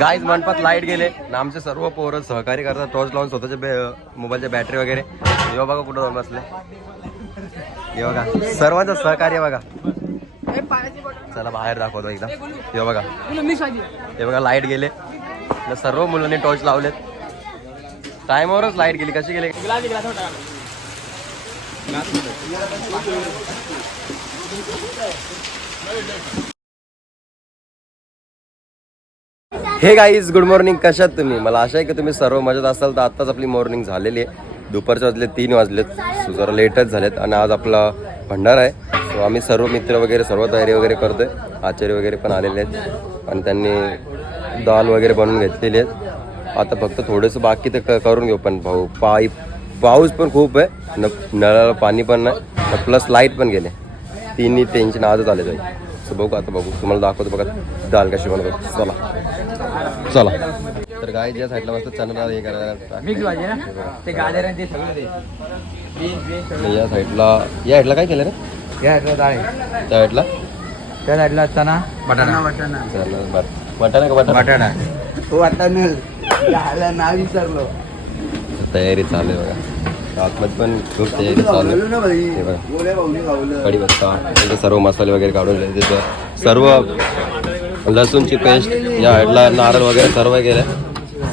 Guys मंडपात light गेले. ना आमचे सर्व पोरं सहकार्य करतात. टॉर्च लावून स्वतःच्या बॅ- मोबाईलच्या बॅटरी वगैरे. हे बघा कुठं जाऊन बसले. हे बघा. सर्वांचं सहकार्य बघा. चला बाहेर दाखवतो एकदा. हे बघा. हे बघा लाइट गेले. सर्व मुलांनी टॉर्च लावलेत. टायमावरच लाइट गेली कशी गेली? हे गाईज गुड मॉर्निंग कशात तुम्ही? मला आशा आहे की तुम्ही सर्व मजेत असाल. तर आत्ताच आपली मॉर्निंग झालेली आहे. दुपारचे वाजले तीन वाजलेत. जरा लेटच झालेत आणि आज आपला भंडार आहे. सो आम्ही सर्व मित्र वगैरे सर्व तयारी वगैरे करतोय. आचार्य वगैरे पण आलेले आहेत. आणि त्यांनी दाल वगैरे बनवून घेतलेली आहेत. आता फक्त थोडंसं बाकी तर क- करून घेऊ पण भाऊ पाई पाऊस पण खूप आहे. न नळाला पाणी पण नाही. प्लस लाइट पण गेले. तिन्ही टेन्शन आजच आले जाईल. सो बघू आता बघू. तुम्हाला दाखवतो बघा. दाल कशी बनवतो. चला. चला. तर गाय ज्या साईडला मस्त चणा हे करायला या साईडला या साईडला काय केलं रे? या साईडला डाळ. त्या साईडला त्या साईडला चना बटाणा. चला बरं वाटाणा का बटाणा? हो आता न विसरलो. तयारी चालू आहे बघा. आतमध्ये पण खूप तयारी चालू आहे. बघा. इथे सर्व मसाले वगैरे काढून. तिथं सर्व लसूणची पेस्ट या साईडला नारळ वगैरे सर्व केलं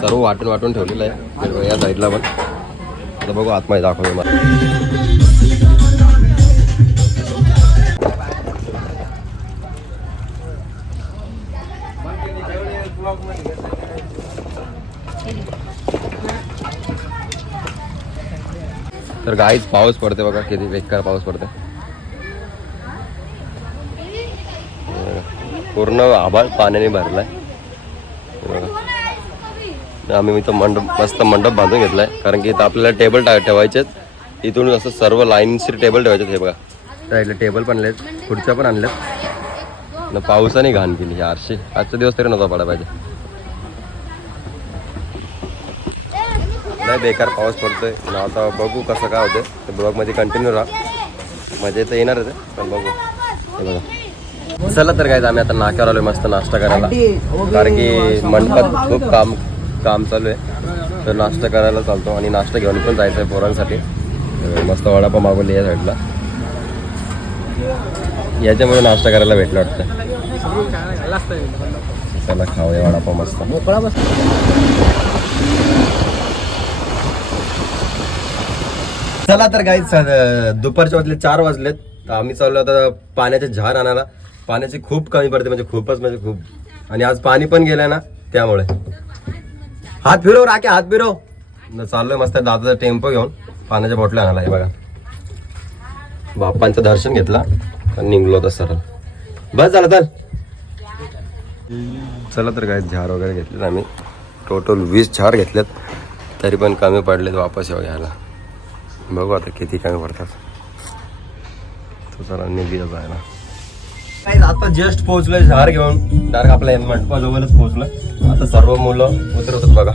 सर्व वाटून वाटून ठेवलेलं आहे. या साईडला पण. आता बघू आतमध्ये दाखवतो मला तर गाईच पाऊस पडते बघा किती बेकार पाऊस पडते पूर्ण आभाळ पाण्याने भरलाय. बघा. आम्ही इथं मंडप मस्त मंडप बांधून घेतलाय कारण की इथं आपल्याला टेबल टा ठेवायचे इथून असं सर्व लाईनशीर टेबल ठेवायचे हे बघा. राहिले टेबल पण आणलेत खुर्च्या पण आणल्यात. पावसाने घाण केली आरशी. आजचा दिवस तरी नव्हता पडा पाहिजे. नाही बेकार पाऊस पडतोय. न आता बघू कसं काय होतं ते ब्लॉगमध्ये कंटिन्यू राहा. मजा तर येणारच आहे पण बघू. हे बघा. चला तर काय आम्ही आता नाक्यावर आलोय मस्त नाश्ता करायला. कारण की मंडपात खूप काम काम चालू आहे. तर नाश्ता करायला चालतो आणि नाश्ता घेऊन पण जायचं आहे पोरांसाठी. मस्त वडापाव मागवली या साईडला याच्यामुळे नाश्ता करायला भेटलं वाटतं. चला खाऊया वडापाव मस्त. मोकळा बस. चला तर काही दुपारच्या वाजले चार वाजलेत. तर आम्ही चाललो आता पाण्याचे झार आणायला. पाण्याची खूप कमी पडते म्हणजे खूपच म्हणजे खूप. आणि आज पाणी पण गेलंय ना त्यामुळे. हात फिरव राखे हात फिरव. चाललोय मस्त दादाचा टेम्पो घेऊन पाण्याच्या बॉटल्या आणायला हे बघा. बाप्पांचं दर्शन घेतला आणि निघलो होता सरळ. बस झालं तर. चला तर काय झार वगैरे घेतलेत आम्ही. टोटल वीस झार घेतलेत. तरी पण कमी पडलेत वापस येऊ घ्यायला. बघू आता किती कमी पडतात तो जरा निघित जायला ना. आता जस्ट पोहोचलोय झार घेऊन. डार्क आपल्या मंडपाजवळच पोहोचलं. आता सर्व मुलं उतरवतात बघा.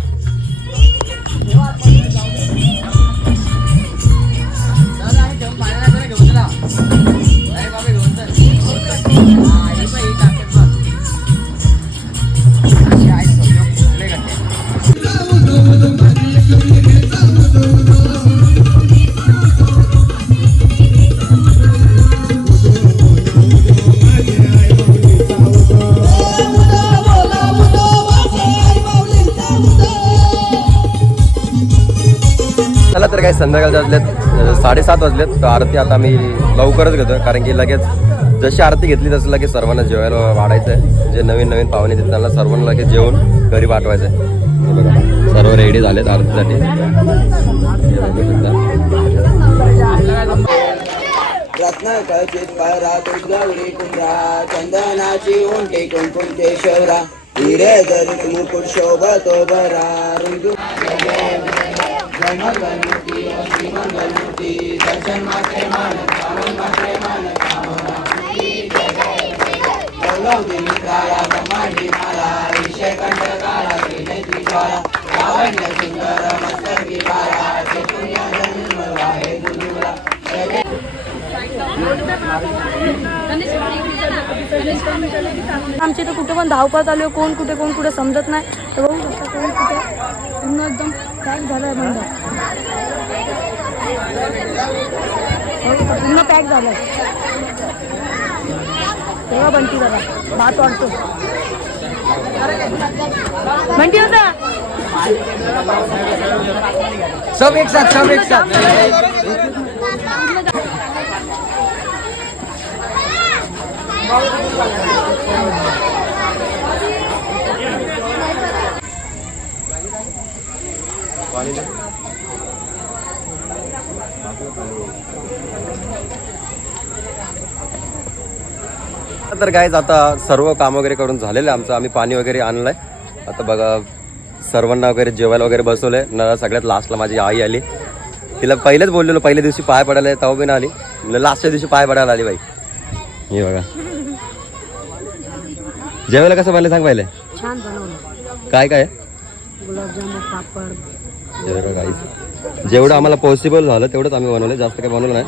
तर काय संध्याकाळचे वाजलेत साडेसात वाजलेत. तर आरती आता मी लवकरच घेतो कारण की लगेच जशी आरती घेतली तसं लगेच सर्वांना जेवायला वाढायचं आहे जे नवीन नवीन पाहुणे येतात त्यांना सर्वांना लगेच जेवण घरी पाठवायचं आहे बघा. सर्व रेडी झालेत आरतीसाठी. हे रत्न कचित परा चंदनाची उंटी कुंकुम केशवरा हिरे मुकुट शोभतो बरा गणगणती श्रीमन गणती दर्शन मात्रे मान मात्रे मान आमच्या इथं कुठे पण धावपळ चालू आहे कोण कुठे कोण कुठे समजत नाही. तर बघू शकता कोण कुठे. पूर्ण एकदम पॅक झालं आहे बंद पूर्ण पॅक झालं तेव्हा बंटी दादा भात वाढतो. बंटी होता सब एक साथ सब एक साथ. तर गाईज आता सर्व काम वगैरे करून झालेलं आहे आमचं. आम्ही पाणी वगैरे आणलंय. आता बघा सर्वांना वगैरे जेवायला वगैरे बसवलंय. न सगळ्यात लास्टला माझी आई आली. तिला पहिलेच बोललेलो पहिल्या दिवशी पाय पडायला तेव्हा बी नाही आली. लास्टच्या दिवशी पाय पडायला आली बाई. हे बघा. जेवायला कसं बनलं सांग पहिले? काय काय. जेवढं आम्हाला पॉसिबल झालं तेवढंच आम्ही बनवलं जास्त काही बनवलं नाही.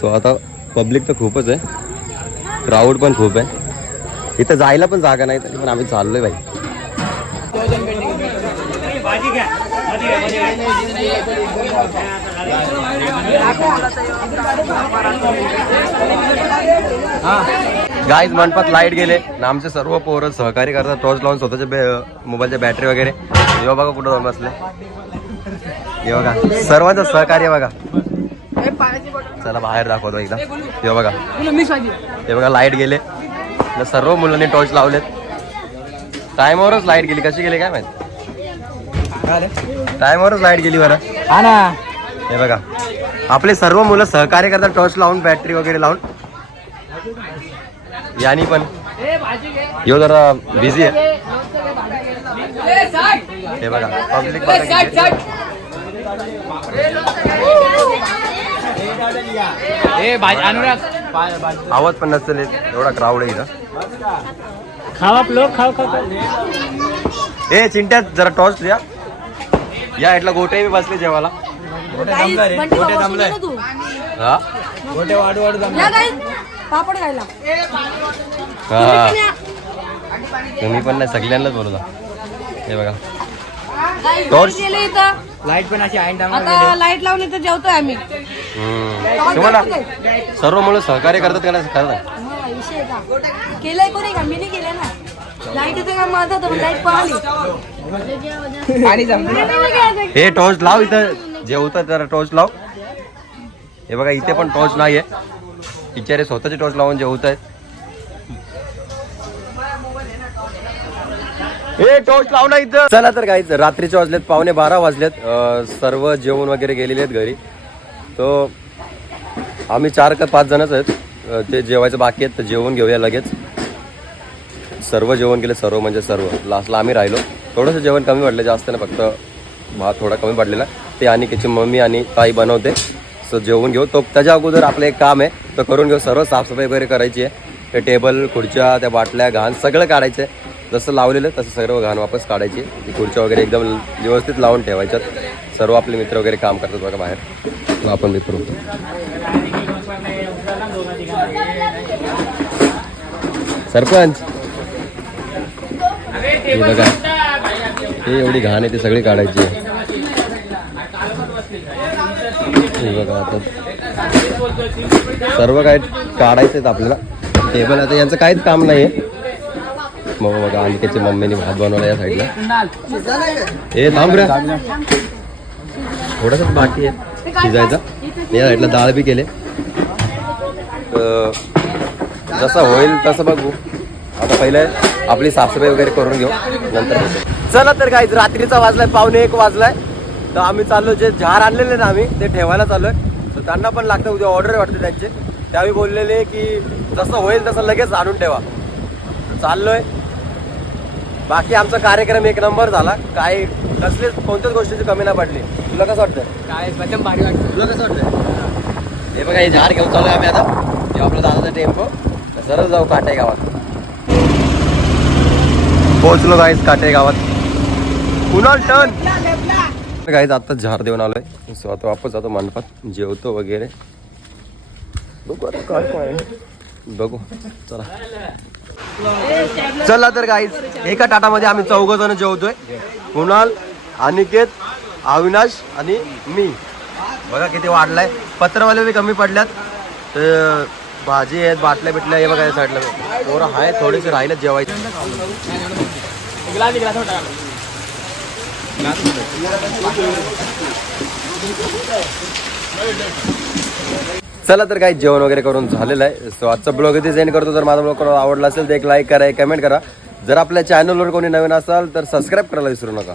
सो आता पब्लिक तर खूपच आहे. क्राऊड पण खूप आहे. इथं जायला पण जागा नाही तरी पण आम्ही चाललोय बाई गाईज मंडपात लाइट गेले. ना आमचे सर्व पोरं सहकार्य करतात. टॉर्च लावून स्वतःच्या बे मोबाईलच्या बॅटरी वगैरे. हे बघा कुठं जाऊन बसले. हे बघा. सर्वांचं सहकार्य बघा. चला बाहेर दाखवतो एकदा. हे बघा. हे बघा लाइट गेले. न सर्व मुलांनी टॉर्च लावलेत. टायमावरच लाइट गेली. कशी गेली काय माहीत? टायमावरच लाइट गेली बरं. हा ना. हे बघा. आपले सर्व मुलं सहकार्य करतात टॉर्च लावून बॅटरी वगैरे लावून. यानी पण. यो जरा बिझी आहे. हे बघा. पब्लिक ए भाजी अनुराग आवाज पण नसेल. एवढा क्राऊड आहे इथं. खावा लोक खाव खाव ए चिंट्यात जरा टॉर्च द्या. या इथला गोटे बी बसले जेवायला. बंटी बाबा बसून ये ना तू. हा? गोटे वाढू वाढू पापड खायला. हा. तुम्ही पण नाही सगळ्यांनाच बोलवता हे बघा. टॉर्च. लाइट पण अशी आता लाइट लावून इथं जेवतोय आम्ही. तुम्हाला सर्व मुलं सहकार्य करतात का नाही? करत नाही हा, विषय का? केलंय कोणी का? मी नाही केलंय ना. लाइट इथं का माझा? तर लाइट पळाली आणि जमलं हे टॉर्च लाव इथं. जेवतात जरा टॉर्च लाव. हे बघा इथे पण टॉर्च नाहीये. बिचारे स्वतःचे टॉर्च लावून जेवत आहेत हे टॉर्च लावला इथं. चला तर काहीच रात्रीचे वाजलेत पावणे बारा वाजलेत. अं, सर्व जेवण वगैरे गेलेले आहेत घरी. तो आम्ही चार का पाच जणच आहेत. अं, ते जेवायचं बाकी आहेत तर जेवण घेऊया लगेच. सर्व जेवण गेले सर्व म्हणजे सर्व. लास्टला आम्ही राहिलो. थोडंसं जेवण कमी पडलं जास्त नाही फक्त भात थोडा कमी पडलेला. ते आणि त्याची मम्मी आणि ताई बनवते. सो जेवण घेऊ. तो त्याच्या अगोदर आपलं एक काम आहे. तर करून घेऊ. सर्व साफसफाई वगैरे करायची आहे. ते टेबल खुर्च्या त्या बाटल्या घाण सगळं काढायचं आहे जसं लावलेलं तसं सर्व घाण वापस काढायची. ती खुर्च्या वगैरे एकदम व्यवस्थित लावून ठेवायच्यात सर्व आपले मित्र वगैरे काम करतात बघा बाहेर. मग आपण मित्र सरपंच. हे बघा. हे एवढी घाण आहे ती सगळी काढायची आहे. हे बघा आता. सर्व काय काढायचं आहेत आपल्याला. टेबल आता यांचं काहीच काम नाही आहे मग बघा त्याच्या मम्मीने भात बनवला या साईडला. हे थांब रे. थोडंसं बाकी आहे शिजायचा. या साईडला डाळ बी केले. तर जसं होईल तसं बघू. आता पहिले आपली साफसफाई वगैरे करून घेऊ. नंतर चला तर काय रात्रीचा वाजलाय पावणे एक वाजलाय. तर आम्ही चाललो जे झार आणलेले ना आम्ही ते ठेवायला चाललोय. तर त्यांना पण लागतं उद्या ऑर्डर वाटते त्यांचे. त्यावेळी बोललेले की जसं होईल तसं लगेच आणून ठेवा. चाललोय. बाकी आमचा कार्यक्रम एक नंबर झाला. काय कसलेच कोणत्याच गोष्टीची कमी नाही पडली. तुला कसं वाटतं काय एकदम भारी वाटतं तुला कसं वाटतं हे बघा हे झाड घेऊन चालू आम्ही आता. हे आपलं दादाचा टेम्पो. सरळ जाऊ काटे गावात. पोहोचलो गाईज काटे गावात. कुणाल टन गाईज आता झाड देऊन आलोय. सो आता वापस जातो मंडपात. जेवतो वगैरे. काय बघू. चला. चला तर गाईज एका टाटामध्ये आम्ही चौघ जण जेवतोय. कुणाल अनिकेत अविनाश आणि मी. बघा किती वाढलाय. पत्रवाले बी कमी पडल्यात. तर भाजी आहेत बाटल्या बिटल्या हे बघा या साईडला पोरं आहे थोडेसे राहिले जेवायचे. चला तर काही जेवण वगैरे करून झालेलं आहे. सो आजचा ब्लॉग इथे सेंड करतो. जर माझा ब्लॉग आवडला असेल तर एक लाईक करा एक कमेंट करा. जर आपल्या चॅनलवर कोणी नवीन असाल तर सबस्क्राईब करायला विसरू नका.